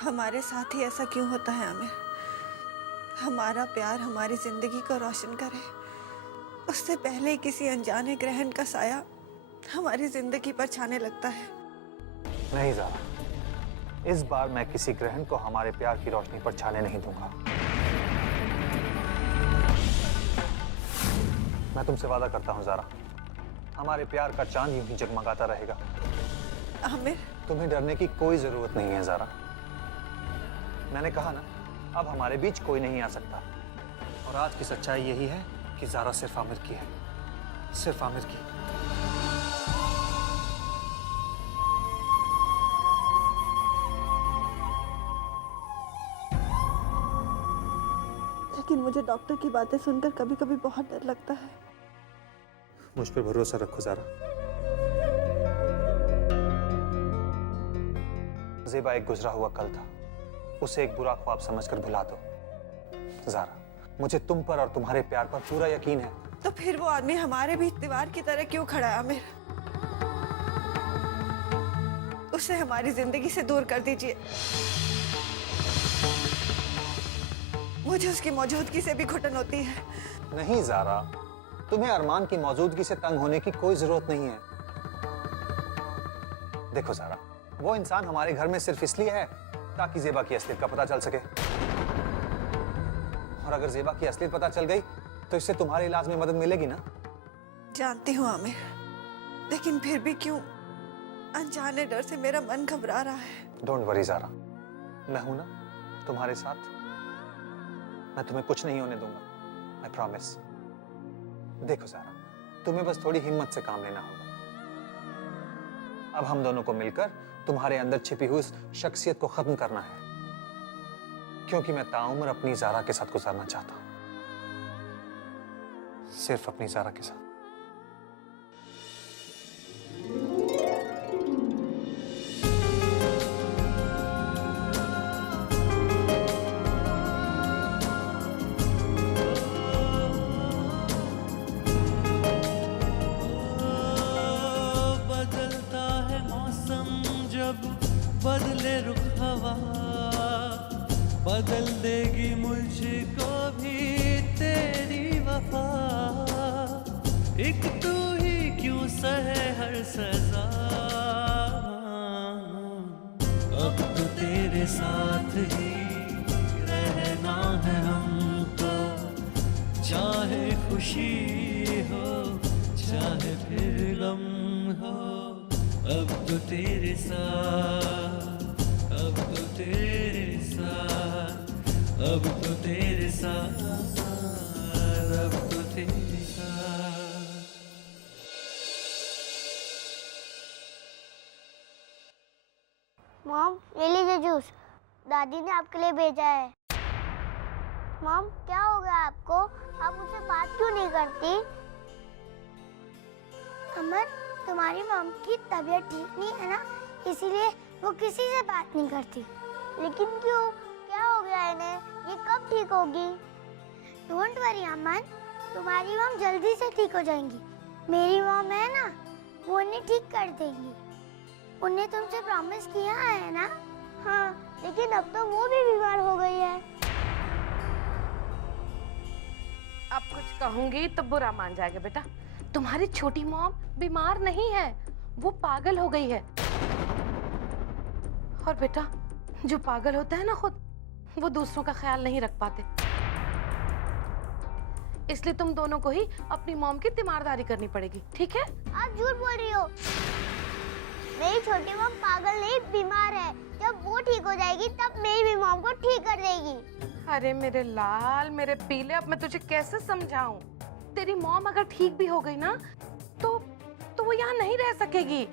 हमारे साथ ही ऐसा क्यों होता है आमिर? हमारा प्यार हमारी जिंदगी को रोशन करे, उससे पहले ही किसी अनजाने ग्रहण का साया हमारी जिंदगी पर छाने लगता है। नहीं ज़ारा, इस बार मैं किसी ग्रहण को हमारे प्यार की रोशनी पर छाने नहीं दूंगा। मैं तुमसे वादा करता हूँ ज़ारा, हमारे प्यार का चांद यूं ही जगमगाता रहेगा। आमिर, तुम्हें डरने की कोई जरूरत नहीं है ज़ारा। मैंने कहा ना, अब हमारे बीच कोई नहीं आ सकता। और आज की सच्चाई यही है कि ज़ारा सिर्फ आमिर की है, सिर्फ आमिर की। लेकिन मुझे डॉक्टर की बातें सुनकर कभी कभी बहुत डर लगता है। मुझ पर भरोसा रखो ज़ारा। ज़ेबा एक गुजरा हुआ कल था, उसे एक बुरा ख्वाब समझकर भुला दो। ज़ारा, मुझे तुम पर और तुम्हारे प्यार पर पूरा यकीन है। तो फिर वो आदमी हमारे बीच दीवार की तरह क्यों खड़ा है आमिर? उसे हमारी जिंदगी से दूर कर दीजिए। मुझे उसकी मौजूदगी से भी घुटन होती है। नहीं ज़ारा, तुम्हें अरमान की मौजूदगी से तंग होने की कोई जरूरत नहीं है। देखो ज़ारा, वो इंसान हमारे घर में सिर्फ इसलिए है ताकि ज़ेबा की असलियत का पता चल सके। और अगर ज़ेबा की असलियत पता चल गई तो इससे तुम्हारे इलाज में मदद मिलेगी ना। जानती हूँ आमिर, लेकिन फिर भी क्यों अनजाने डर से मेरा मन घबरा रहा है। डोंट वरी ज़ारा, मैं हूं ना तुम्हारे साथ। मैं तुम्हें कुछ नहीं होने दूंगा, आई प्रॉमिस। देखो ज़ारा, तुम्हें बस थोड़ी हिम्मत से काम लेना होगा। अब हम दोनों को मिलकर तुम्हारे अंदर छिपी हुई उस शख्सियत को खत्म करना है, क्योंकि मैं ताउम्र अपनी ज़ारा के साथ गुजारना चाहता हूं, सिर्फ अपनी ज़ारा के साथ। बदलता है मौसम जब बदले रुख हवा, बदल देगी मुझको भी तेरी वफा। एक तू ही क्यों सहे हर सजा, अब तो तेरे साथ ही रहना है हमको, चाहे खुशी हो चाहे फिर गम हो। अब तो तेरे साथ, अब तो तेरे साथ, अब तो तेरे साथ, अब तो तेरे साथ। मॉम, ये लीजिए जूस, दादी ने आपके लिए भेजा है। मॉम, क्या हो गया आपको? आप मुझसे बात क्यों नहीं करती? अमर, तुम्हारी मॉम की तबीयत ठीक नहीं है ना, इसीलिए वो किसी से बात नहीं करती। लेकिन क्यों, क्या हो गया इन्हें? ये कब ठीक होगी? डोंट वरी अमन, तुम्हारी मॉम जल्दी से ठीक हो जाएंगी। मेरी मॉम है ना, वो उन्हें ठीक कर देंगी। उन्हें तुमसे प्रॉमिस किया है ना? हाँ, लेकिन अब तो वो भी बीमार हो गई है। अब कुछ कहूंगी तो बुरा मान जाएगा बेटा। तुम्हारी छोटी मॉम बीमार नहीं है, वो पागल हो गई है। और बेटा, जो पागल होता है ना खुद, वो दूसरों का ख्याल नहीं रख पाते। इसलिए तुम दोनों को ही अपनी मॉम की तीमारदारी करनी पड़ेगी, ठीक है? आप झूठ बोल रही हो। मेरी छोटी मॉम पागल नहीं, बीमार है। जब वो ठीक हो जाएगी तब मेरी भी मॉम को ठीक कर देगी। अरे मेरे लाल, मेरे पीले, अब मैं तुझे कैसे समझाऊं? तेरी मॉम अगर ठीक भी हो गई ना तो वो यहाँ नहीं रह सकेगी।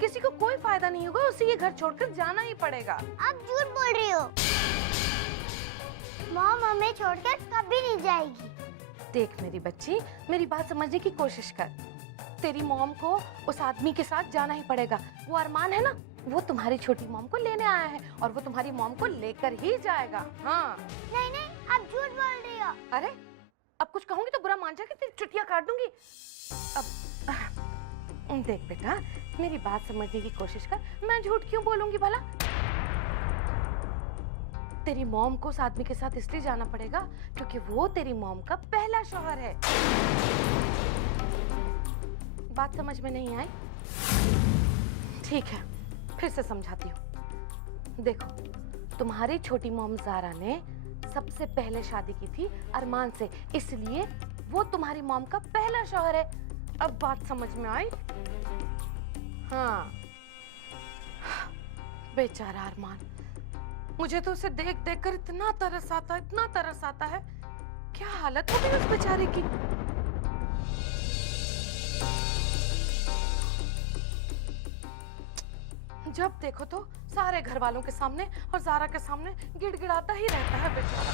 किसी को कोई फायदा नहीं होगा, उसे ये घर छोड़कर जाना ही पड़ेगा। आप झूठ बोल रही हो। मॉम हमें छोड़कर कभी नहीं जाएगी। देख मेरी बच्ची, मेरी बात समझने की कोशिश कर। तेरी मॉम को उस आदमी के साथ जाना ही पड़ेगा। वो अरमान है ना, वो तुम्हारी छोटी मॉम को लेने आया है और वो तुम्हारी मॉम को लेकर ही जाएगा। हाँ। नहीं नहीं, आप झूठ बोल रही हो। अरे, अब कुछ कहूंगी तो बुरा मान जाएगी, तेरी चुटिया काट दूंगी। अब देख बेटा, मेरी बात समझने की कोशिश कर। मैं झूठ क्यों बोलूंगी भला? तेरी मॉम को उस आदमी के साथ इसलिए जाना पड़ेगा क्योंकि वो तेरी मॉम का पहला शौहर है। बात समझ में नहीं आई? ठीक है, फिर से समझाती हूँ। देखो, तुम्हारी छोटी मॉम जारा ने सबसे पहले शादी की थी अरमान से, इसलिए वो तुम्हारी मॉम का पहला शौहर है। अब बात समझ में आई? हाँ, बेचारा अरमान, मुझे तो उसे देख देख कर इतना तरस आता है, इतना तरस आता है। क्या हालत हो गई उस बेचारे की। जब देखो तो सारे घर वालों के सामने और जारा के सामने गिड़गिड़ाता ही रहता है बेचारा।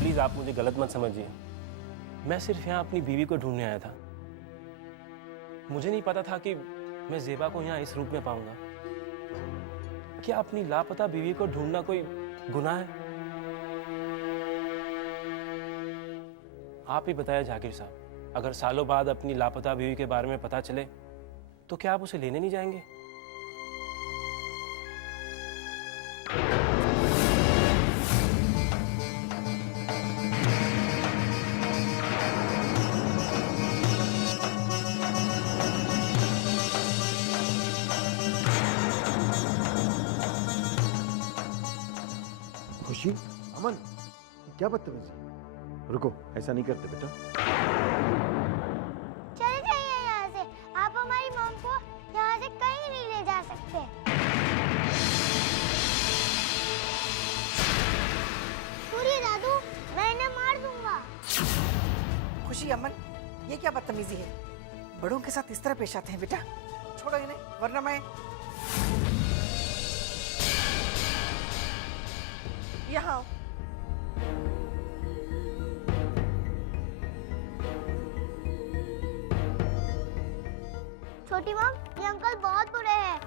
प्लीज आप मुझे गलत मत समझिए। मैं सिर्फ यहाँ अपनी बीवी को ढूंढने आया था। मुझे नहीं पता था कि मैं ज़ेबा को यहाँ इस रूप में पाऊंगा। क्या अपनी लापता बीवी को ढूंढना कोई गुनाह है? आप ही बताया जाकिर साहब, अगर सालों बाद अपनी लापता बीवी के बारे में पता चले तो क्या आप उसे लेने नहीं जाएंगे? खुशी, अमन, क्या बदतमीजी। रुको, ऐसा नहीं करते बेटा। चले जाइए यहाँ से। आप हमारी मॉम को यहाँ से कहीं नहीं ले जा सकते। सूर्य दादू, मैं इन्हें मार दूंगा। खुशी, अमन, ये क्या बदतमीजी है? बड़ों के साथ इस तरह पेश आते हैं बेटा? छोड़ो इन्हें, वरना मैं। यहाँ आओ। छोटी मॉम, ये अंकल बहुत बुरे हैं।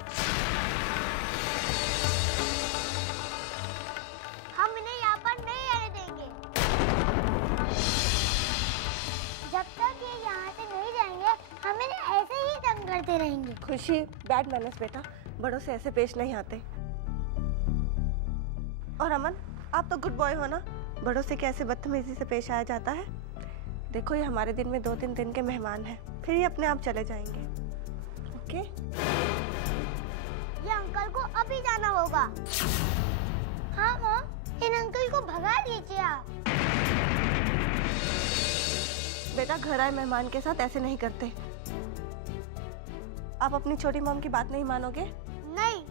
हम इन्हें यहाँ पर नहीं रहने देंगे। जब तक ये यहाँ से नहीं जाएंगे, हम इन्हें ऐसे ही तंग करते रहेंगे। खुशी, बैड मैनर्स बेटा, बड़ों से ऐसे पेश नहीं आते। और अमन, आप तो गुड बॉय हो ना, बड़ों से कैसे बदतमीजी से पेश आया जाता है। देखो, ये हमारे दिन में 2-3 दिन के मेहमान हैं, फिर ये अपने आप चले जाएंगे। ओके? ये अंकल को अभी जाना होगा। हाँ मॉम, इन अंकल को भगा दीजिए आप। बेटा, घर आए मेहमान के साथ ऐसे नहीं करते। आप अपनी छोटी मॉम की बात नहीं मानोगे? नहीं।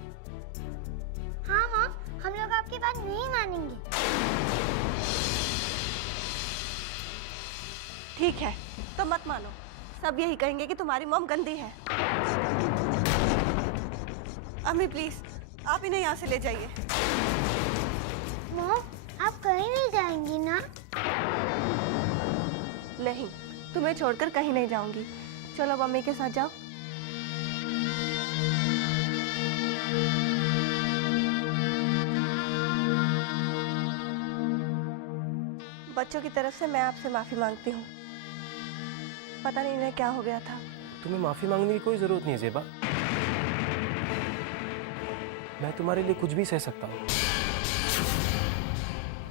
हाँ मॉम, हम लोग आपकी बात नहीं मानेंगे। ठीक है, तो मत मानो। सब यही कहेंगे कि तुम्हारी मॉम गंदी है। अम्मी प्लीज, आप इन्हें यहाँ से ले जाइए। मॉम, आप कहीं नहीं जाएंगी ना? नहीं, तुम्हें छोड़कर कहीं नहीं जाऊंगी। चलो मम्मी के साथ जाओ। बच्चों की तरफ से मैं आपसे माफी मांगती हूँ। पता नहीं इन्हें क्या हो गया था। तुम्हें माफी मांगने की कोई जरूरत नहीं है ज़ेबा। मैं तुम्हारे लिए कुछ भी सह सकता हूँ।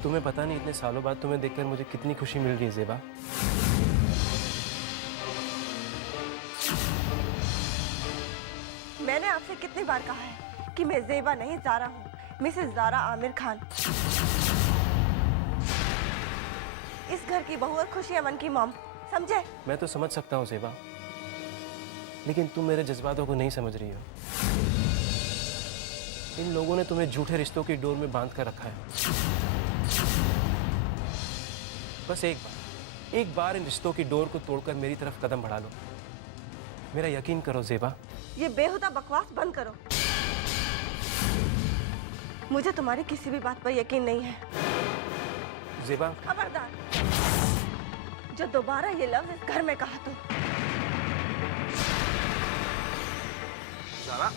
तुम्हें पता नहीं इतने सालों बाद तुम्हें देखकर मुझे कितनी खुशी मिल रही है ज़ेबा। मैंने आपसे कितनी बार कहा है कि मैं ज़ेबा नहीं ज़ारा हूँ, मिसेस ज़ारा आमिर खान। इस घर की बहू और खुशी अमन की मॉम, समझे? मैं तो समझ सकता हूँ ज़ेबा, लेकिन तुम मेरे जज्बातों को नहीं समझ रही हो। इन लोगों ने तुम्हें झूठे रिश्तों की डोर में बांध कर रखा है। बस एक बार इन रिश्तों की डोर को तोड़कर मेरी तरफ कदम बढ़ा लो। मेरा यकीन करो ज़ेबा। ये बेहुदा बकवास बंद करो। मुझे तुम्हारी किसी भी बात पर यकीन नहीं है। ज़ेबा, खबरदार, जो दोबारा ये लफ्ज इस घर में कहा तो। ज़ारा,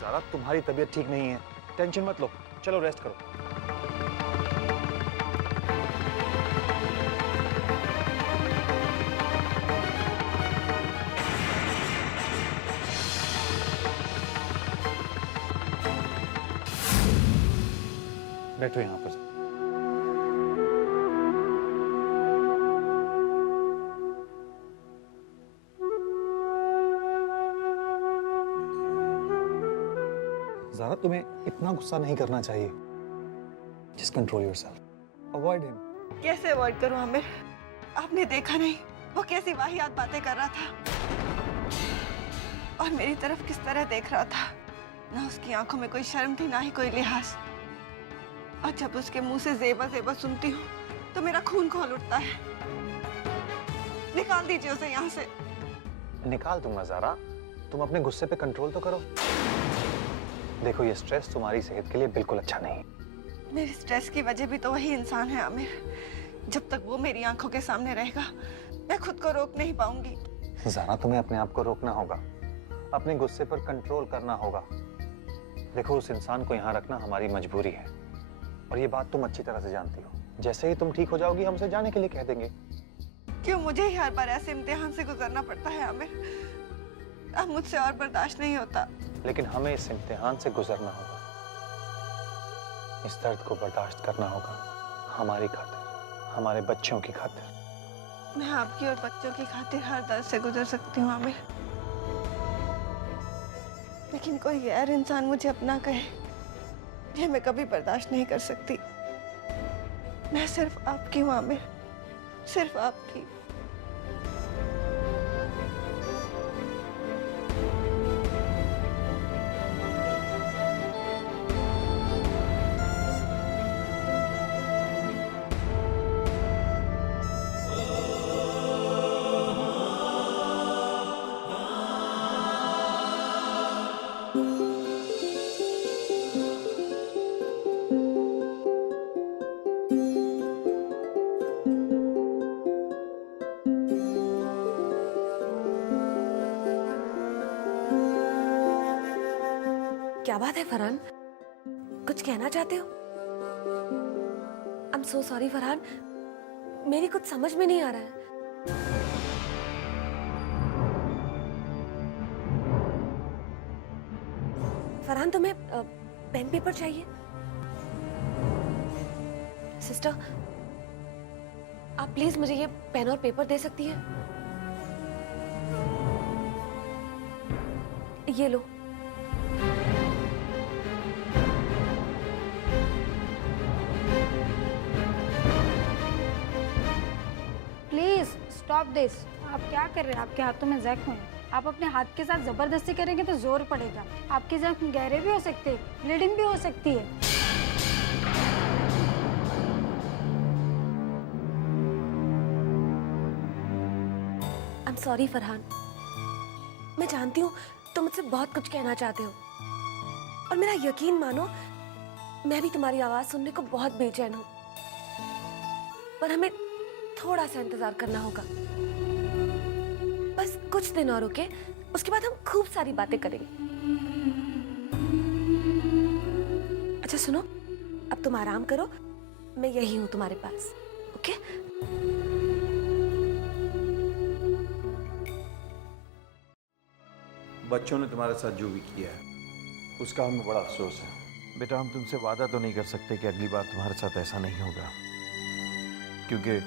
ज़ारा, तुम्हारी तबीयत ठीक नहीं है, टेंशन मत लो, चलो रेस्ट करो। बैठो यहाँ पर। ज़ारा, तुम्हें इतना गुस्सा नहीं करना चाहिए। Just control yourself. Avoid him. कैसे अवॉइड करूं आमिर? आपने देखा नहीं वो कैसी वाहियात बातें कर रहा था और मेरी तरफ किस तरह देख रहा था। ना उसकी आंखों में कोई शर्म थी, ना ही कोई लिहाज। और जब उसके मुंह से जेबा जेबा सुनती हूँ तो मेरा खून खौल उठता है। निकाल दीजिए उसे यहाँ से। निकाल दूंगा ज़ारा, तुम अपने गुस्से पे कंट्रोल तो करो। देखो, ये स्ट्रेस तुम्हारी सेहत के लिए बिल्कुल अच्छा नहीं। मेरी स्ट्रेस की वजह भी तो वही इंसान है आमिर। जब तक वो मेरी आंखों के सामने रहेगा मैं खुद को रोक नहीं पाऊंगी। ज़ारा, तुम्हें अपने आप को रोकना होगा, अपने गुस्से पर कंट्रोल करना होगा। देखो, उस इंसान को यहाँ रखना हमारी मजबूरी है और ये बात तुम अच्छी तरह से जानती हो। जैसे ही तुम ठीक हो जाओगी हम उसे जाने के लिए कह देंगे। क्यों मुझे ही हर बार ऐसे इम्तिहान से गुजरना पड़ता है आमिर? अब मुझसे और बर्दाश्त नहीं होता। लेकिन हमें इस इम्तिहान से गुजरना होगा, इस दर्द को बर्दाश्त करना होगा, हमारी खातिर, हमारे बच्चों की खातिर। मैं आपकी और बच्चों की खातिर हर दर्द से गुजर सकती हूँ आमिर, लेकिन कोई गैर इंसान मुझे अपना कहे ये मैं कभी बर्दाश्त नहीं कर सकती। मैं सिर्फ आपकी हूँ आमिर, सिर्फ आपकी। क्या बात है फरहान, कुछ कहना चाहते हो? I am so sorry Farhan, मेरी कुछ समझ में नहीं आ रहा है। फरहान, तुम्हें पेन पेपर चाहिए? सिस्टर, आप प्लीज मुझे ये पेन और पेपर दे सकती हैं? ये लो। Please stop this. आप क्या कर रहे हैं? आपके हाथों में जख्म है। आप अपने हाथ के साथ जबरदस्ती करेंगे तो जोर पड़ेगा। आपके जख्म गहरे भी हो सकते हैं, ब्लीडिंग भी हो सकती है। आई एम सॉरी फरहान, मैं जानती हूँ तुम मुझसे बहुत कुछ कहना चाहते हो और मेरा यकीन मानो मैं भी तुम्हारी आवाज सुनने को बहुत बेचैन हूँ, पर हमें थोड़ा सा इंतजार करना होगा। बस कुछ दिन और रुके, उसके बाद हम खूब सारी बातें करेंगे। अच्छा सुनो, अब तुम आराम करो, मैं यही हूं तुम्हारे पास। ओके? बच्चों ने तुम्हारे साथ जो भी किया है उसका हमें बड़ा अफसोस है। बेटा, हम तुमसे वादा तो नहीं कर सकते कि अगली बार तुम्हारे साथ ऐसा नहीं होगा, क्योंकि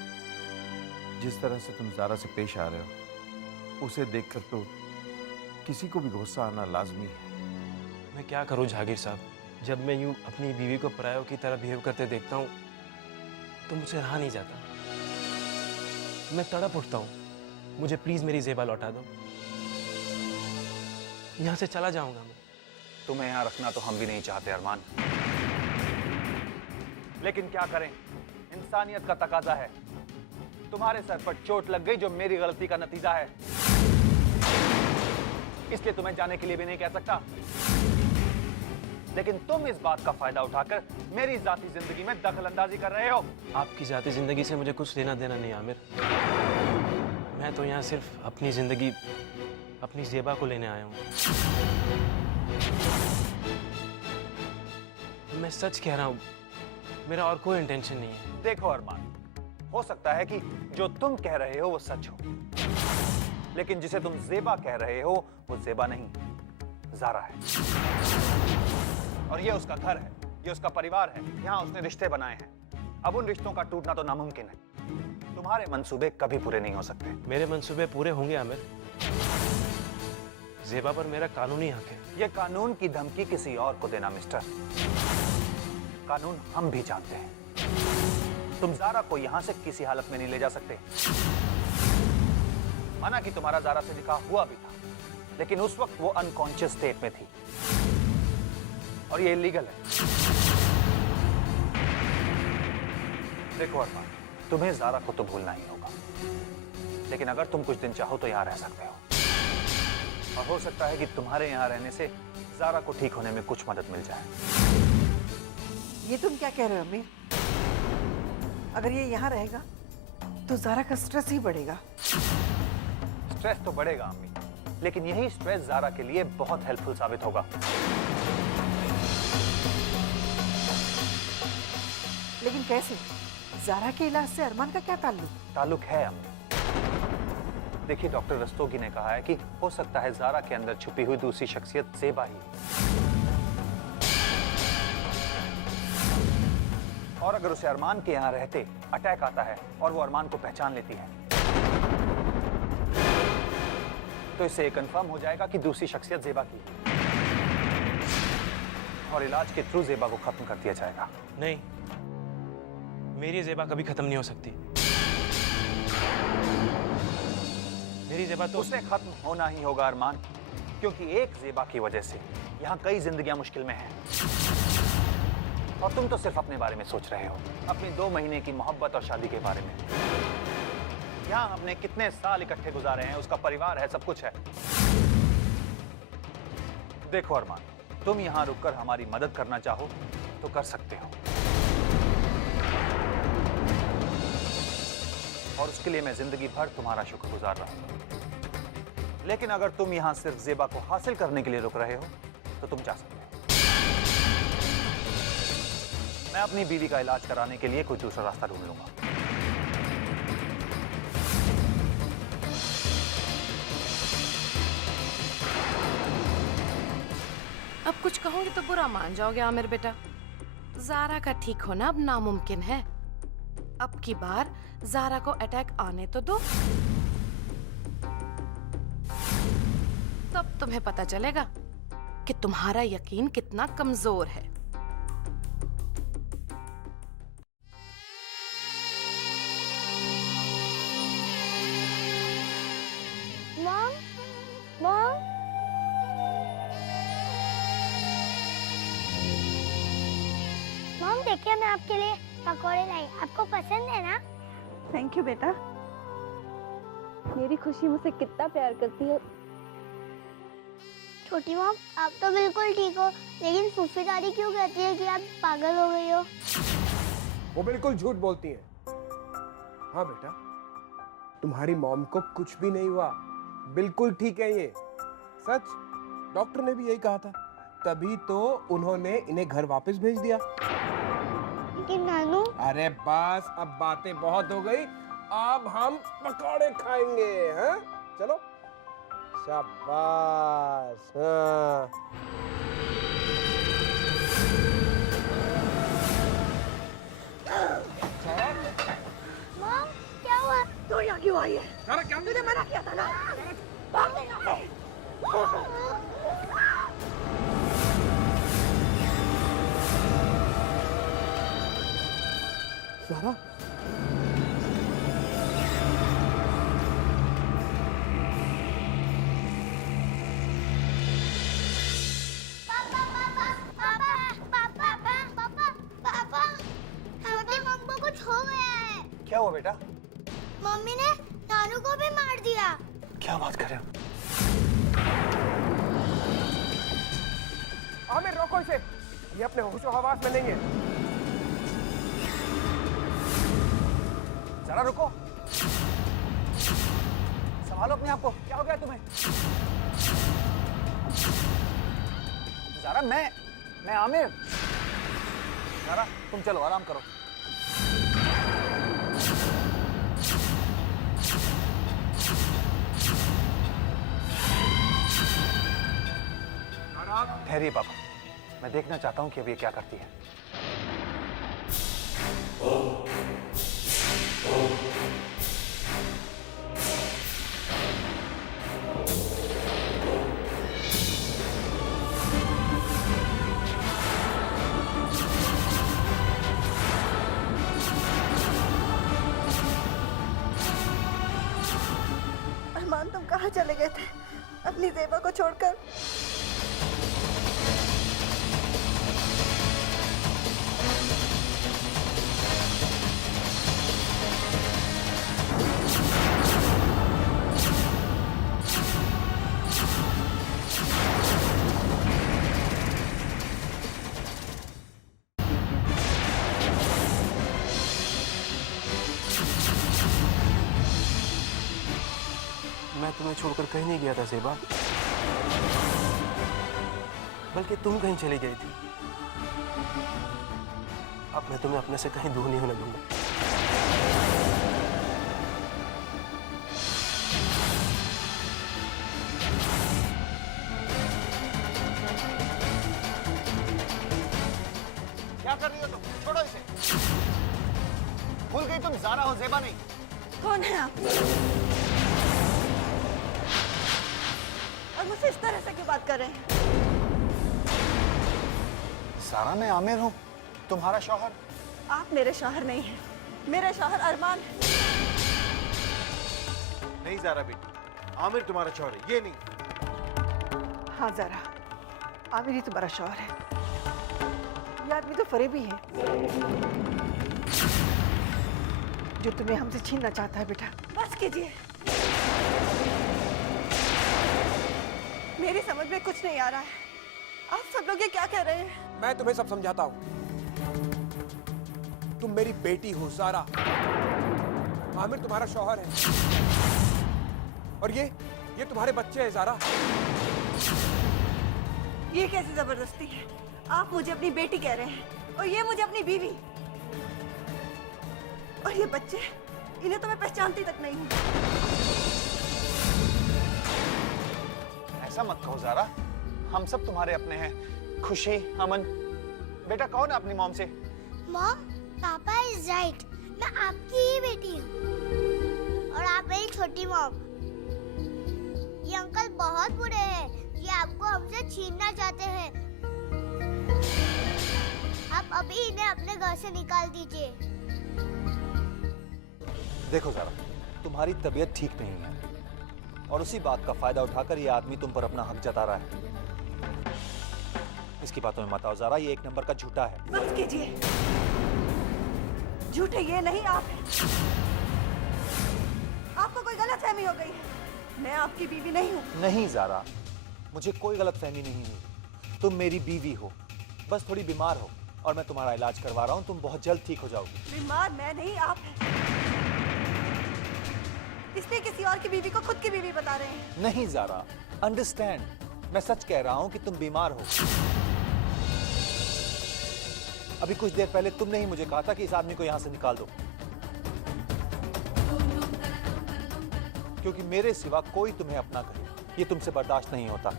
जिस तरह से तुम ज़ारा से पेश आ रहे हो उसे देखकर तो किसी को भी गुस्सा आना लाजमी है। मैं क्या करूं जहांगीर साहब, जब मैं यूं अपनी बीवी को परायों की तरह बिहेव करते देखता हूं तो मुझे रहा नहीं जाता। मैं तड़प उठता हूं। मुझे प्लीज मेरी जेबा लौटा दो, यहां से चला जाऊंगा मैं। तुम्हें यहाँ रखना तो हम भी नहीं चाहते अरमान, लेकिन क्या करें, इंसानियत का तकाजा है। तुम्हारे सर पर चोट लग गई जो मेरी गलती का नतीजा है, इसलिए तुम्हें जाने के लिए भी नहीं कह सकता। लेकिन तुम इस बात का फायदा उठाकर मेरी जाती जिंदगी में दखल अंदाजी कर रहे हो। आपकी जाती जिंदगी से मुझे कुछ लेना देना नहीं आमिर। मैं तो यहाँ सिर्फ अपनी जिंदगी, अपनी जेबा को लेने आया हूँ। मैं सच कह रहा हूँ, मेरा और कोई इंटेंशन नहीं है। देखो अरमान, हो सकता है कि जो तुम कह रहे हो वो सच हो, लेकिन जिसे तुम जेबा कह रहे हो वो जेबा नहीं, ज़ारा है। और ये उसका घर है, ये उसका परिवार है, यहाँ उसने रिश्ते बनाए हैं। अब उन रिश्तों का टूटना तो नामुमकिन है। तुम्हारे मंसूबे कभी पूरे नहीं हो सकते। मेरे मंसूबे पूरे होंगे आमिर। जेबा पर मेरा कानूनी हक है। ये कानून की धमकी किसी और को देना मिस्टर, कानून हम भी जानते हैं। तुम जारा को यहां से किसी हालत में नहीं ले जा सकते। माना कि तुम्हारा जारा से निकाह हुआ भी था, लेकिन उस वक्त वो अनकॉन्शियस स्टेट में थी और ये इलीगल है। देखो अरमान, तुम्हें जारा को तो भूलना ही होगा, लेकिन अगर तुम कुछ दिन चाहो तो यहां रह सकते हो। और हो सकता है कि तुम्हारे यहां रहने से जारा को ठीक होने में कुछ मदद मिल जाए। ये तुम क्या कह रहे हो अमीर? अगर ये यहाँ रहेगा तो जारा का स्ट्रेस ही बढ़ेगा। स्ट्रेस तो बढ़ेगा अम्मी, लेकिन यही स्ट्रेस जारा के लिए बहुत हेल्पफुल साबित होगा। लेकिन कैसे? जारा के इलाज से अरमान का क्या ताल्लुक? ताल्लुक है अम्मी। देखिए, डॉक्टर रस्तोगी ने कहा है कि हो सकता है जारा के अंदर छुपी हुई दूसरी शख्सियत ज़ेबा ही। और अगर उसे अरमान के यहाँ रहते अटैक आता है और वो अरमान को पहचान लेती है, तो इससे कंफर्म हो जाएगा कि दूसरी शख्सियत ज़ेबा की है और इलाज के थ्रू ज़ेबा को खत्म कर दिया जाएगा। नहीं, मेरी जेबा कभी खत्म नहीं हो सकती। मेरी जेबा तो उसे खत्म होना ही होगा अरमान, क्योंकि एक ज़ेबा की वजह से यहाँ कई जिंदगियां मुश्किल में हैं। और तुम तो सिर्फ अपने बारे में सोच रहे हो, अपनी 2 महीने की मोहब्बत और शादी के बारे में। यहाँ हमने कितने साल इकट्ठे गुजारे हैं, उसका परिवार है, सब कुछ है। देखो अरमान, तुम यहाँ रुककर हमारी मदद करना चाहो तो कर सकते हो, और उसके लिए मैं जिंदगी भर तुम्हारा शुक्रगुजार रहूंगा। लेकिन अगर तुम यहाँ सिर्फ ज़ेबा को हासिल करने के लिए रुक रहे हो तो तुम जा सकते हो। मैं अपनी बीवी का इलाज कराने के लिए कोई दूसरा रास्ता ढूंढ लूंगा। अब कुछ कहूंगी तो बुरा मान जाओगे आमिर बेटा। जारा का ठीक होना अब नामुमकिन है। अब की बार जारा को अटैक आने तो दो, तब तुम्हें पता चलेगा कि तुम्हारा यकीन कितना कमजोर है। मॉम, मॉम, मॉम देखिए मैं आपके लिए पकौड़े लाई। आपको पसंद है ना? थैंक यू बेटा। मेरी खुशी मुझसे कितना प्यार करती है। छोटी मॉम, आप तो बिल्कुल ठीक हो, लेकिन फूफी दादी क्यों कहती है कि आप पागल हो गई हो? वो बिल्कुल झूठ बोलती हैं। हाँ बेटा, तुम्हारी मॉम को कुछ भी नहीं हुआ, बिल्कुल ठीक है ये सच। डॉक्टर ने भी यही कहा था, तभी तो उन्होंने इन्हें घर वापस भेज दिया। लेकिन नानू, अरे बस, अब बातें बहुत हो गई, अब हम पकौड़े खाएंगे। हैं? चलो, शाबाश। हाँ। मॉम क्या हुआ? तो यहाँ क्यों आई है? क्या तुझे मना किया था ना? भाग ले यहाँ से। सारा, पापा, छोटी मॉम को कुछ हो गया है। क्या हुआ बेटा? मम्मी ने नानू को भी मार दिया। क्या बात कर रहे हो? आमिर रोको इसे, ये अपने होशो हवास में नहीं है। जरा रुको, संभालो अपने आप को। क्या हो गया तुम्हें? जरा मैं आमिर। जरा तुम चलो, आराम करो। ठहरिए पापा, मैं देखना चाहता हूँ कि अब ये क्या करती है। अरमान, तुम कहाँ चले गए थे अपनी ज़ेबा को छोड़कर? मैं तुम्हें छोड़कर कहीं नहीं गया था ज़ेबा, बल्कि तुम कहीं चली गई थी। अब मैं तुम्हें अपने से कहीं दूर नहीं होने दूंगा। क्या कर रही हो तुम? छोड़ो इसे। भूल गई तुम ज़ारा हो, ज़ेबा नहीं। कौन है आप? और मुझसे इस तरह से क्यों बात कर रहे हैं? ज़ारा, मैं आमिर हूँ, तुम्हारा शौहर। आप मेरे शौहर नहीं हैं, मेरे शौहर अरमान है। नहीं ज़ारा बेटी, आमिर तुम्हारा शौहर है, ये नहीं। हाँ ज़ारा, आमिर ही तुम्हारा शौहर है। ये आदमी तो फरेबी है जो तुम्हें हमसे छीनना चाहता है। बेटा बस कीजिए, मेरी समझ में कुछ नहीं आ रहा है। आप सब लोग ये क्या कह रहे हैं? मैं तुम्हें सब समझाता हूँ। तुम मेरी बेटी हो ज़ारा, आमिर तुम्हारा शौहर है, और ये तुम्हारे बच्चे हैं ज़ारा। ये कैसी जबरदस्ती है? आप मुझे अपनी बेटी कह रहे हैं और ये मुझे अपनी बीवी। और ये बच्चे, इन्हें तो मैं पहचानती तक नहीं हूँ। ऐसा मत कहो ज़ारा, हम सब तुम्हारे अपने हैं। खुशी, अमन, बेटा कौन है अपनी मॉम से? मॉम, पापा इज राइट, मैं आपकी ही बेटी हूँ और आप मेरी छोटी मॉम। ये अंकल बहुत बुरे हैं, ये आपको हमसे छीनना चाहते हैं। आप अभी इन्हें अपने घर से निकाल दीजिए। देखो ज़ारा, तुम्हारी तबीयत ठीक नहीं है और उसी बात का फायदा उठाकर ये आदमी तुम पर अपना हक जता रहा है। इसकी बातों में मत आओ ज़ारा, ये एक नंबर का झूठा है। बस कीजिए, झूठे ये नहीं आप हैं। आपको कोई गलतफहमी हो गई है, मैं आपकी बीवी नहीं हूँ। नहीं ज़ारा, मुझे कोई गलतफहमी नहीं हुई। तुम मेरी बीवी हो, बस थोड़ी बीमार हो और मैं तुम्हारा इलाज करवा रहा हूँ। तुम बहुत जल्द ठीक हो जाओगी। बीमार मैं नहीं, आप हैं। इसलिए किसी और की बीवी को खुद की बीवी बता रहे हैं। नहीं ज़ारा, अंडरस्टैंड, मैं सच कह रहा हूँ कि तुम बीमार हो। अभी कुछ देर पहले तुमने ही मुझे कहा था कि इस आदमी को यहाँ से निकाल दो, क्योंकि मेरे सिवा कोई तुम्हें अपना कहे, ये तुमसे बर्दाश्त नहीं होता।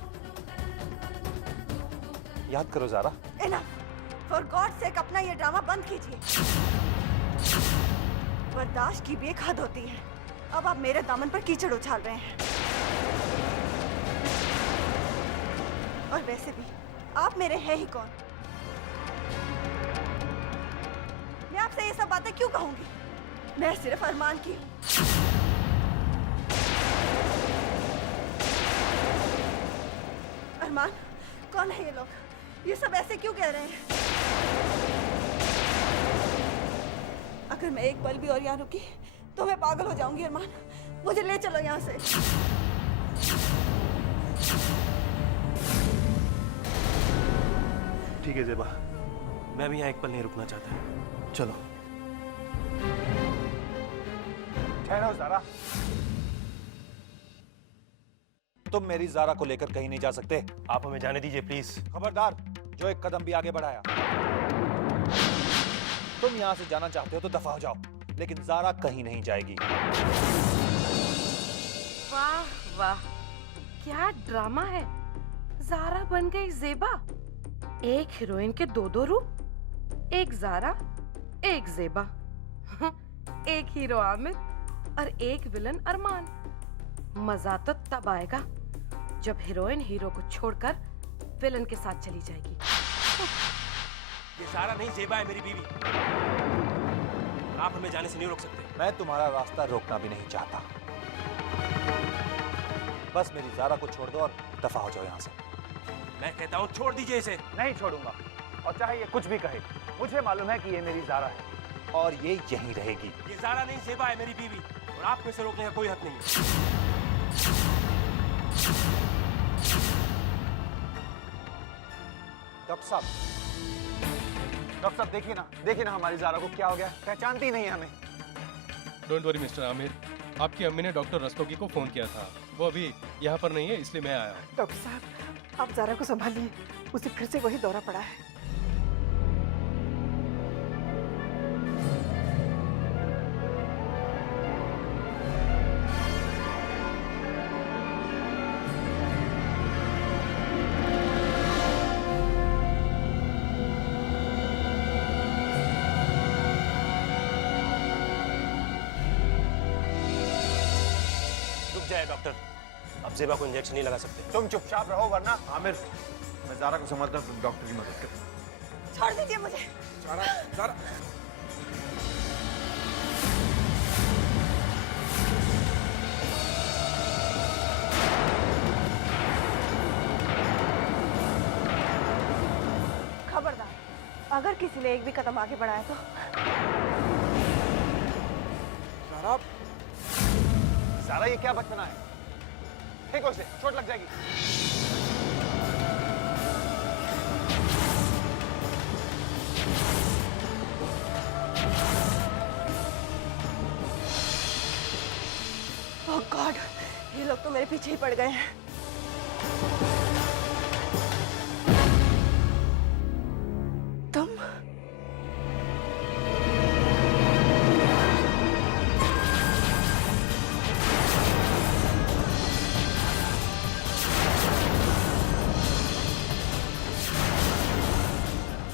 याद करो Zaara. Enough! For God's sake, अपना ये ड्रामा बंद कीजिए। बर्दाश्त की भी एक हद होती है। अब आप मेरे दामन पर कीचड़ उछाल रहे हैं। और वैसे भी आप मेरे हैं ही कौन? मैं आपसे ये सब बातें क्यों कहूंगी? मैं सिर्फ अरमान की हूं। अरमान, कौन है ये लोग? ये सब ऐसे क्यों कह रहे हैं? अगर मैं एक पल भी और यहाँ रुकी तो मैं पागल हो जाऊंगी। अरमान, मुझे ले चलो यहाँ से। ठीक है ज़ेबा, मैं भी यहाँ एक पल नहीं रुकना चाहता। चलो। ठहरो ज़ारा, तुम मेरी ज़ारा को लेकर कहीं नहीं जा सकते। आप हमें जाने दीजिए प्लीज। खबरदार, जो एक कदम भी आगे बढ़ाया। तुम यहाँ से जाना चाहते हो तो दफा हो जाओ, लेकिन ज़ारा कहीं नहीं जाएगी। वाह वाह, क्या ड्रामा है। ज़ारा बन गई ज़ेबा। एक हीरोइन के दो रूप, एक ज़ारा, एक जेबा, एक हीरो आमिर और एक विलन अरमान। मजा तो तब आएगा जब हीरोइन हीरो को छोड़कर विलन के साथ चली जाएगी। ये ज़ारा नहीं, ज़ेबा है मेरी बीवी। आप हमें जाने से नहीं रोक सकते। मैं तुम्हारा रास्ता रोकना भी नहीं चाहता। बस मेरी ज़ारा को छोड़ दो और दफा हो जाओ यहाँ से। मैं कहता हूँ छोड़ दीजिए इसे। नहीं छोड़ूंगा, और चाहे ये कुछ भी कहे, मुझे मालूम है कि ये मेरी ज़ारा है और ये यहीं रहेगी। ये ज़ारा नहीं, ज़ेबा है मेरी बीवी, और आप में से रोकने का कोई हक नहीं। डॉक्टर साहब देखिए ना हमारी ज़ारा को क्या हो गया, पहचानती नहीं है हमें। डोंट वरी मिस्टर आमिर, आपकी अम्मी ने डॉक्टर रस्तोगी को फोन किया था। वो अभी यहाँ पर नहीं है, इसलिए मैं आया हूँ। डॉक्टर साहब, आप ज़ारा को संभालिए, उसे फिर से वही दौरा पड़ा है। रुक जाए डॉक्टर, अब ज़ेबा को इंजेक्शन नहीं लगा सकते। तुम चुपचाप रहो वरना। आमिर, मैं ज़ारा को समझता हूँ, तुम डॉक्टर की मदद करो। छोड़ दीजिए मुझे। ज़ारा खबरदार, अगर किसी ने एक भी कदम आगे बढ़ाया तो। ज़ारा ज़ारा ये क्या बचपना है, फेंको इसे, चोट लग जाएगी। ओह गॉड, ये लोग तो मेरे पीछे ही पड़ गए हैं। तुम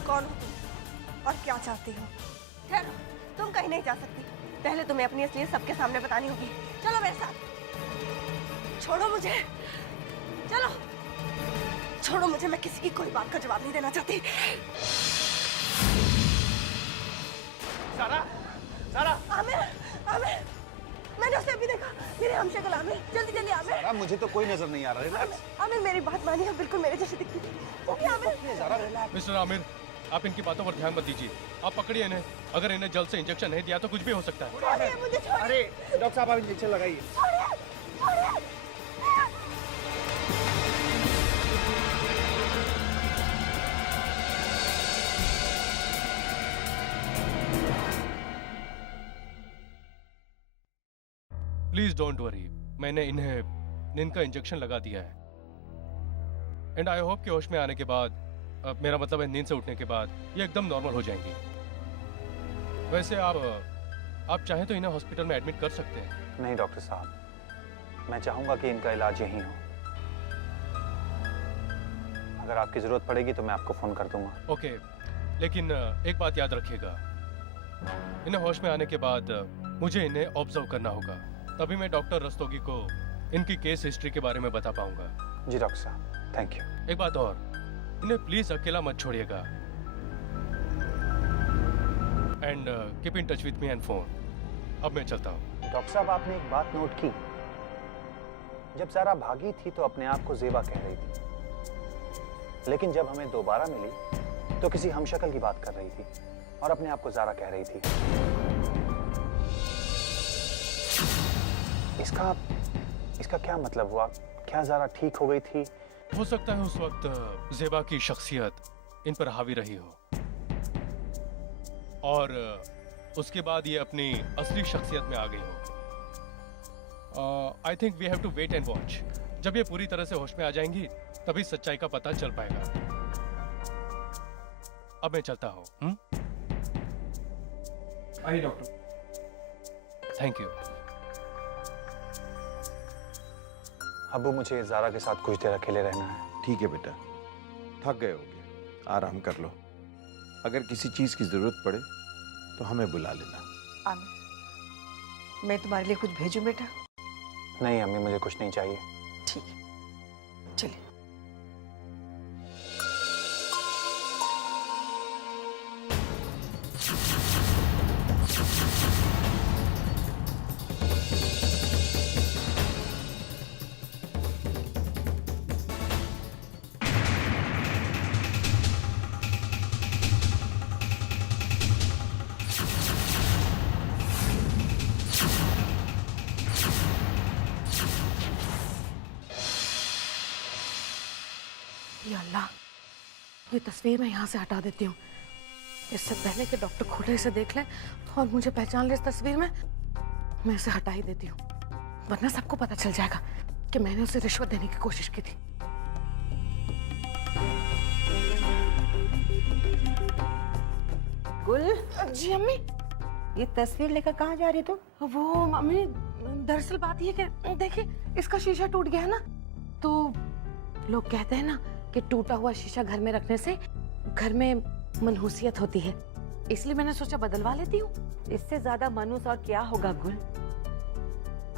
कौन हो तुम और क्या चाहती हो? ठहरो, तुम कहीं नहीं जा सकती। पहले तुम्हें अपनी असलियत सबके सामने बतानी होगी। चलो मेरे साथ। छोड़ो मुझे, चलो छोड़ो मुझे, मैं किसी की कोई बात का जवाब नहीं देना चाहती। ज़ारा, ज़ारा, आमिर, आमिर, मैंने उसे अभी देखा, मेरे हमशक्ल आमिर, जल्दी जल्दी आमिर। ज़ारा मुझे तो कोई नजर नहीं आ रहा। रिलैक्स। आमिर मेरी बात मानिए, बिल्कुल मेरे जैसे दिखती थी। ओके आमिर। ज़ारा रिलैक्स। मिस्टर आमिर, आप इनकी बातों पर ध्यान मत दीजिए। आप पकड़िए इन्हें, अगर इन्हें जल्द से इंजेक्शन नहीं दिया तो कुछ भी हो सकता है। छोड़िए मुझे, छोड़िए। अरे डॉक्टर साहब, आप इंजेक्शन लगाइए। छोड़िए, छोड़िए। प्लीज डोंट वरी, मैंने इन्हें नींद का इंजेक्शन लगा दिया है। एंड आई होप कि होश में आने के बाद, मेरा मतलब है नींद से उठने के बाद, ये एकदम नॉर्मल हो जाएंगी। वैसे आप चाहें तो इन्हें हॉस्पिटल में एडमिट कर सकते हैं। नहीं डॉक्टर साहब, मैं चाहूंगा कि इनका इलाज यहीं हो। अगर आपकी जरूरत पड़ेगी तो मैं आपको फोन कर दूंगा। ओके, लेकिन एक बात याद रखिएगा, इन्हें होश में आने के बाद मुझे इन्हें ऑब्जर्व करना होगा, तभी मैं डॉक्टर रस्तोगी को इनकी केस हिस्ट्री के बारे में बता पाऊंगा। जी डॉक्टर साहब, थैंक यू। एक बात और, इन्हें प्लीज अकेला मत छोड़िएगा। And keep in touch with me and phone. अब मैं चलता हूँ। डॉक्टर साहब, आपने एक बात नोट की, जब ज़ारा भागी थी तो अपने आप को ज़ेबा कह रही थी, लेकिन जब हमें दोबारा मिली तो किसी हमशक्ल की बात कर रही थी और अपने आप को ज़ारा कह रही थी। इसका क्या मतलब हुआ? क्या ज़ारा ठीक हो गई थी? हो सकता है उस वक्त ज़ेबा की शख्सियत इन पर हावी रही हो, और उसके बाद ये अपनी असली शख्सियत में आ गई हो। I think we have to wait and watch. जब ये पूरी तरह से होश में आ जाएंगी तभी सच्चाई का पता चल पाएगा। अब मैं चलता हूँ। आइए डॉक्टर। Thank you. अब्बू, मुझे ज़ारा के साथ कुछ देर अकेले रहना है। ठीक है बेटा, थक गए होगे, आराम कर लो। अगर किसी चीज़ की ज़रूरत पड़े तो हमें बुला लेना। आमिर, मैं तुम्हारे लिए कुछ भेजूं बेटा? नहीं अम्मी, मुझे कुछ नहीं चाहिए। ठीक है, चलिए। या अल्लाह, ये तस्वीर मैं यहाँ से हटा देती हूँ। इससे पहले कि डॉक्टर खुले से देख ले और मुझे पहचान ले इस तस्वीर में, मैं इसे हटा ही देती हूँ, वरना सबको पता चल जाएगा कि मैंने उसे रिश्वत देने की कोशिश की थी। गुल, जी अम्मी। ये तस्वीर लेकर कहाँ जा रही तू? वो अम्मी, दरअसल बात ये कि देखिए इसका शीशा टूट गया है ना, तो लोग कहते हैं ना कि टूटा हुआ शीशा घर में रखने से घर में मनहूसियत होती है, इसलिए मैंने सोचा बदलवा लेती हूँ। इससे ज्यादा मनूस और क्या होगा गुल?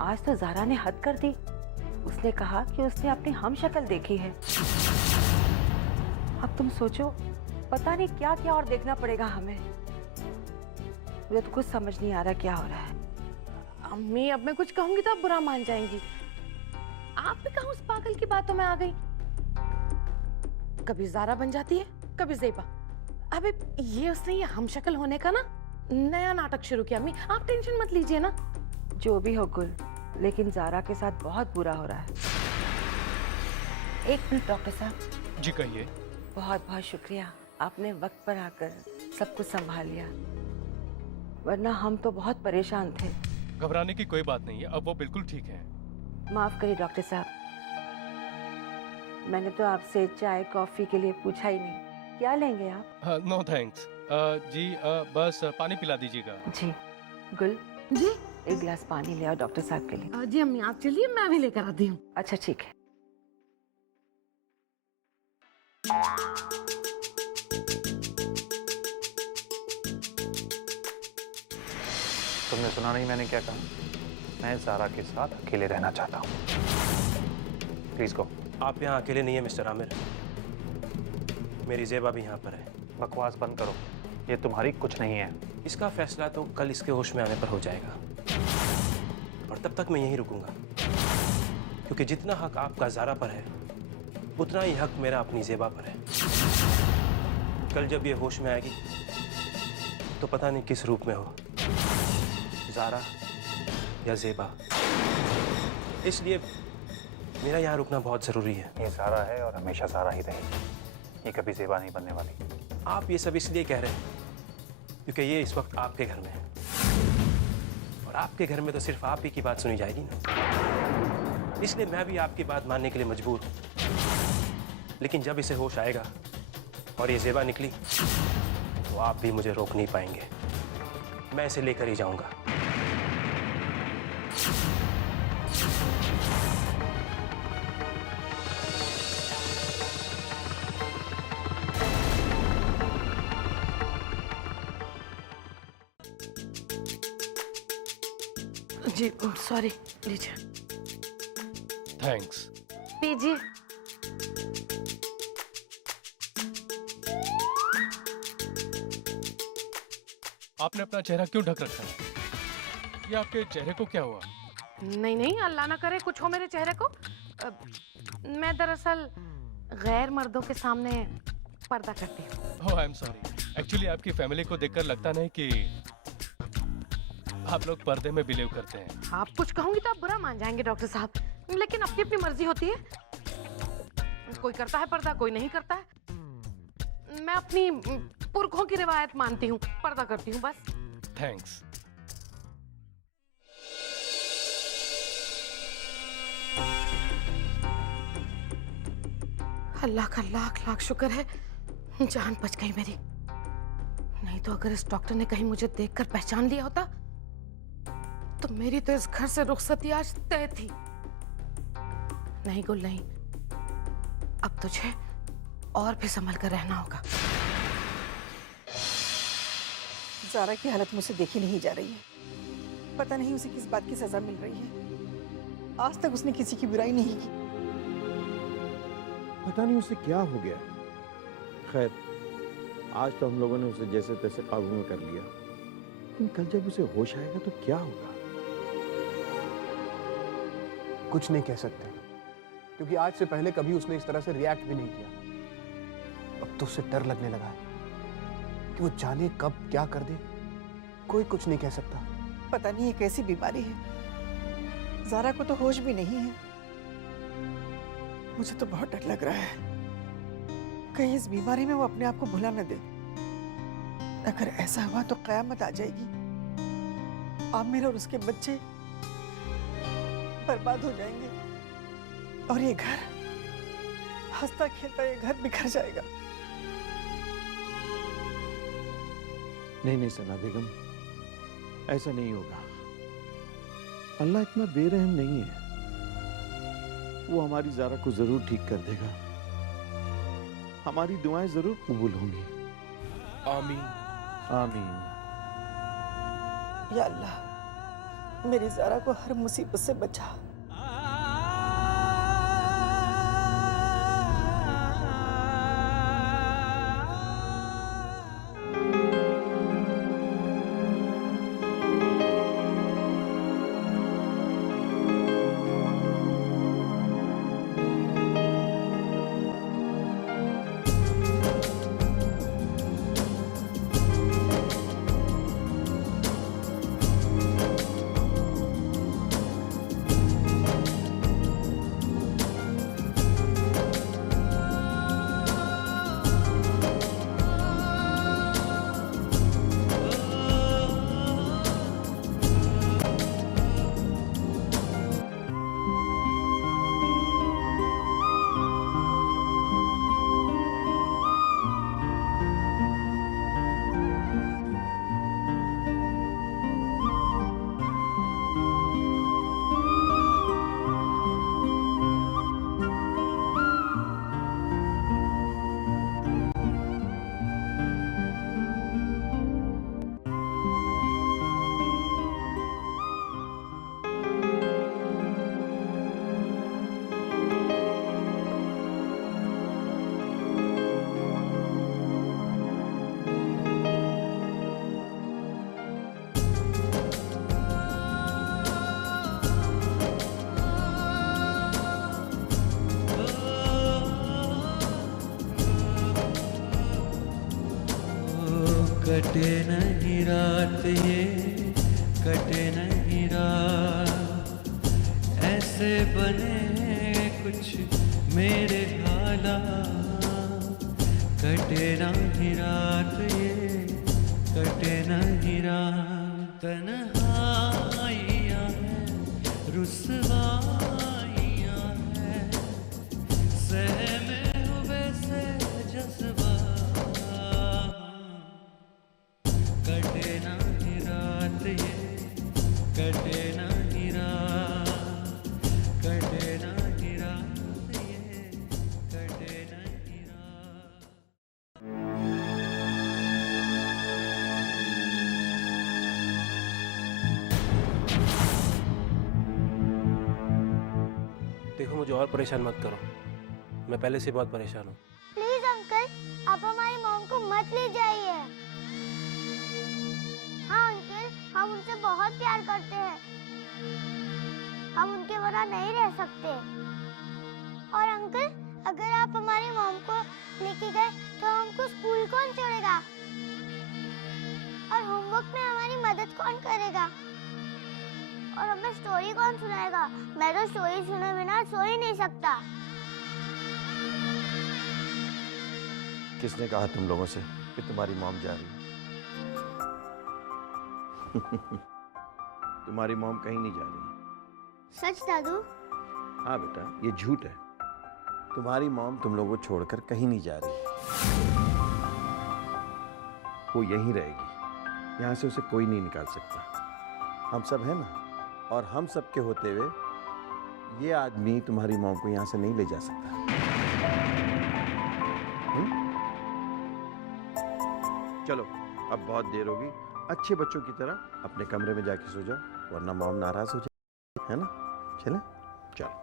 आज तो ज़ारा ने हद कर दी। उसने कहा कि उसने अपनी हम शक्ल देखी है। अब तुम सोचो, पता नहीं क्या क्या और देखना पड़ेगा हमें। मुझे तो कुछ समझ नहीं आ रहा क्या हो रहा है। अम्मी, अब मैं कुछ कहूंगी तो आप बुरा मान जाएंगी। आप भी कहाँ उस पागल की बातों में आ गई? कभी ज़ारा बन जाती है, कभी ज़ेबा। अबे ये उसने ये हमशक्ल होने का ना नया नाटक शुरू किया। अम्मी आप टेंशन मत लीजिए ना। जो भी हो गुल, लेकिन ज़ारा के साथ बहुत बुरा हो रहा है। एक मिनट डॉक्टर साहब। जी कहिए। बहुत बहुत शुक्रिया, आपने वक्त पर आकर सब कुछ संभाल लिया, वरना हम तो बहुत परेशान थे। घबराने की कोई बात नहीं है, अब वो बिल्कुल ठीक है। माफ करिए डॉक्टर साहब, मैंने तो आपसे चाय कॉफी के लिए पूछा ही नहीं। क्या लेंगे आप? No thanks. जी बस पानी पिला दीजिएगा। जी। गुल जी, एक गिलास पानी ले आओ डॉक्टर साहब के लिए। जी अम्मी आप चलिए, मैं भी लेकर आती हूँ। अच्छा ठीक है। तुमने सुना नहीं मैंने क्या कहा? मैं ज़ारा के साथ अकेले रहना चाहता हूँ। Please go. आप यहाँ अकेले नहीं है मिस्टर आमिर, मेरी ज़ेबा भी यहाँ पर है। बकवास बंद करो, ये तुम्हारी कुछ नहीं है। इसका फैसला तो कल इसके होश में आने पर हो जाएगा, और तब तक मैं यहीं रुकूंगा, क्योंकि जितना हक आपका ज़ारा पर है उतना ही हक मेरा अपनी ज़ेबा पर है। कल जब ये होश में आएगी तो पता नहीं किस रूप में हो, ज़ारा या ज़ेबा। इसलिए मेरा यहाँ रुकना बहुत ज़रूरी है। ये ज़ारा है और हमेशा ज़ारा ही रहेगी, ये कभी ज़ेबा नहीं बनने वाली। आप ये सब इसलिए कह रहे हैं क्योंकि ये इस वक्त आपके घर में है, और आपके घर में तो सिर्फ आप ही की बात सुनी जाएगी ना, इसलिए मैं भी आपकी बात मानने के लिए मजबूर हूँ। लेकिन जब इसे होश आएगा और ये ज़ेबा निकली तो आप भी मुझे रोक नहीं पाएंगे, मैं इसे लेकर ही जाऊंगा। जी सॉरी, लीजिए। थैंक्स। पीजिए। आपने अपना चेहरा क्यों ढक रखा है? ये आपके चेहरे को क्या हुआ? नहीं नहीं, अल्लाह ना करे कुछ हो मेरे चेहरे को। मैं दरअसल गैर मर्दों के सामने पर्दा करती हूँ। ओह आई एम सॉरी। एक्चुअली आपकी फैमिली को देखकर लगता नहीं कि आप लोग पर्दे में बिलीव करते हैं। आप कुछ कहूंगी तो आप बुरा मान जाएंगे डॉक्टर साहब, लेकिन अपनी अपनी मर्जी होती है। कोई करता है पर्दा, कोई नहीं करता है। मैं अपनी पुरखों की रिवायत मानती हूँ, पर्दा करती हूँ बस। थैंक्स। अल्लाह का लाख लाख शुक्र है जान बच गई मेरी, नहीं तो अगर इस डॉक्टर ने कहीं मुझे देखकर पहचान लिया होता तो मेरी तो इस घर से रुखसती आज तय थी। नहीं गुल नहीं, अब तुझे और भी संभल कर रहना होगा। ज़ारा की हालत मुझसे देखी नहीं जा रही है। पता नहीं उसे किस बात की सजा मिल रही है। आज तक उसने किसी की बुराई नहीं की। पता नहीं उसे क्या हो गया। खैर, आज तो हम लोगों ने उसे जैसे तैसे काबू में कर लिया, लेकिन कल जब उसे होश आएगा तो क्या होगा? कुछ नहीं कह सकते, क्योंकि आज से पहले कभी उसने इस तरह से रिएक्ट भी नहीं किया। अब तो उससे डर लगने लगा है कि वो जाने कब क्या कर दे। कोई कुछ नहीं कह सकता। पता नहीं ये कैसी बीमारी है। ज़ारा को तो होश भी नहीं है। मुझे तो बहुत डर लग रहा है, कहीं इस बीमारी में वो अपने आप को भुला न दे। अगर ऐसा हुआ तो कयामत आ जाएगी। आमिर और उसके बच्चे बर्बाद हो जाएंगे और ये घर, हंसता खेलता ये घर बिखर जाएगा। नहीं सना बेगम, ऐसा नहीं होगा। अल्लाह इतना बेरहम नहीं है। वो हमारी ज़ारा को जरूर ठीक कर देगा। हमारी दुआएं जरूर कबूल होंगी। आमीन। आमीन। या अल्लाह, मेरी ज़ारा को हर मुसीबत से बचा। कटे नहीं रात ये, कटे नहीं रात, ऐसे बने कुछ मेरे हालात। कटे नहीं रात ये, कटे नहीं रात, तन्हाइयाँ हैं, रुसवाइयाँ हैं, सहमे हुए से जज्बा। कटे नहीं रात ये, कटे नहीं रात, कटे नहीं रात ये, कटे नहीं रात। देखो, मुझे और परेशान मत करो। मैं पहले से बहुत परेशान हूँ। प्लीज अंकल, आप हमारी मॉम को मत ले जाइए। हाँ अंकल, हम उनसे बहुत प्यार करते हैं। हम उनके बिना नहीं रह सकते। और अंकल, अगर आप हमारी मॉम को लेके गए तो हमको स्कूल कौन छोड़ेगा? और होमवर्क में हमारी मदद कौन करेगा? और हमें स्टोरी कौन सुनाएगा? मैं तो स्टोरी सुने बिना सो ही नहीं सकता। किसने कहा तुम लोगों से कि तुम्हारी मॉम जा रही है? तुम्हारी मॉम कहीं नहीं जा रही। सच दादू? हाँ बेटा, ये झूठ है। तुम्हारी मॉम तुम लोगों को छोड़कर कहीं नहीं जा रही। वो यहीं रहेगी। यहाँ से उसे कोई नहीं निकाल सकता। हम सब हैं ना, और हम सब के होते हुए ये आदमी तुम्हारी मॉम को यहाँ से नहीं ले जा सकता। चलो, अब बहुत देर होगी, अच्छे बच्चों की तरह अपने कमरे में जाके सो जाओ, वरना मॉम नाराज हो जाए, है ना? चले, चलो।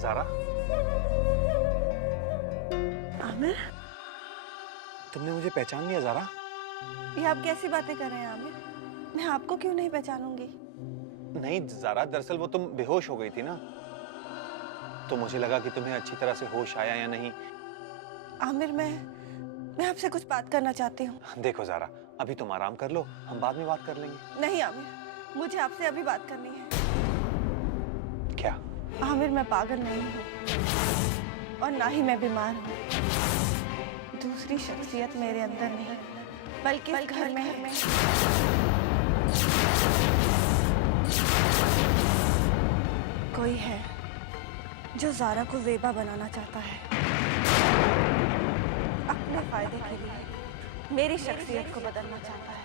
ज़ारा, आमिर, तुमने मुझे पहचान लिया ज़ारा? ये आप कैसी बातें कर रहे हैं आमिर? मैं आपको क्यों नहीं पहचानूंगी? नहीं ज़ारा, दरअसल वो तुम बेहोश हो गई थी ना, तो मुझे लगा कि तुम्हें अच्छी तरह से होश आया या नहीं। आमिर, मैं आपसे कुछ बात करना चाहती हूँ। देखो ज़ारा, अभी तुम आराम कर लो, हम बाद में बात कर लेंगे। नहीं आमिर, मुझे आपसे अभी बात करनी है। क्या? आमिर, मैं पागल नहीं हूँ और ना ही मैं बीमार हूँ। दूसरी शख्सियत मेरे अंदर नहीं, बल्कि इस घर में है। कोई है जो ज़ारा को ज़ेबा बनाना चाहता है, अपने फायदे के लिए मेरी शख्सियत को बदलना चाहता है।